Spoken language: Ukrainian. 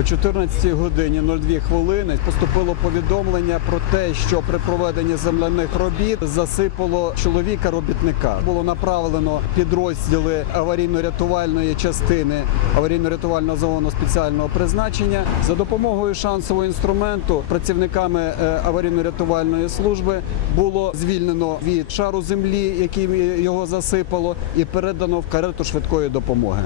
О 14 годині 02 хвилини поступило повідомлення про те, що при проведенні земляних робіт засипало чоловіка робітника. Було направлено підрозділи аварійно-рятувальної частини аварійно-рятувального загону спеціального призначення за допомогою шансового інструменту працівниками е, аварійно-рятувальної служби було звільнено від шару землі, яким його засипало, і передано в карету швидкої допомоги.